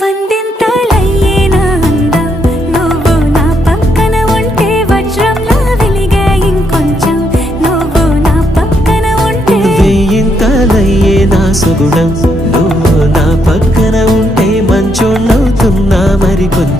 వందింతలయ్యేనా అందం నువ్వు నా పక్కన ఉంటే వజ్రంలా వెలిగే ఇంకొంచెం నువ్వు నా పక్కన ఉంటే వేయింతలయ్యేనా సుగుణం నువ్వు నా పక్కన ఉంటే మంచోణ్ణవుతున్నా మరి కొంచెం